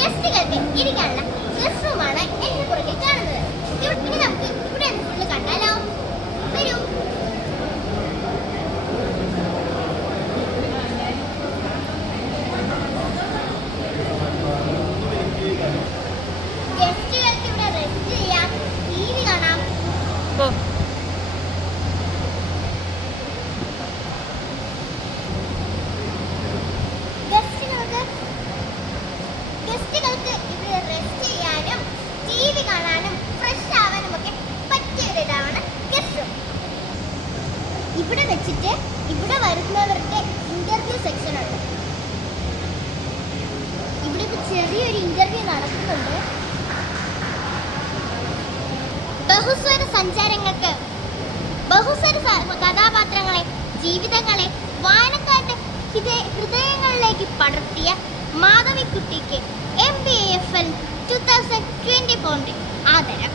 ഗസ്റ്റുകൾക്ക് ഇരിക്കാനുള്ള ഇവിടെ വെച്ചിട്ട് ഇവിടെ വരുന്നവരുടെ ഇന്റർവ്യൂ സെക്ഷൻ ഉണ്ട്. ഇവിടെ ഇപ്പൊ ചെറിയൊരു ഇന്റർവ്യൂ നടക്കുന്നുണ്ട്. ബഹുസ്വര സഞ്ചാരങ്ങൾക്ക് ബഹുസ്വര കഥാപാത്രങ്ങളെ ജീവിതങ്ങളെ വായനക്കാരുടെ ഹൃദയങ്ങളിലേക്ക് പടർത്തിയ മാധവിക്കുട്ടിക്ക് M B F L two thousand twenty ഫോറിന്റെ ആദരം.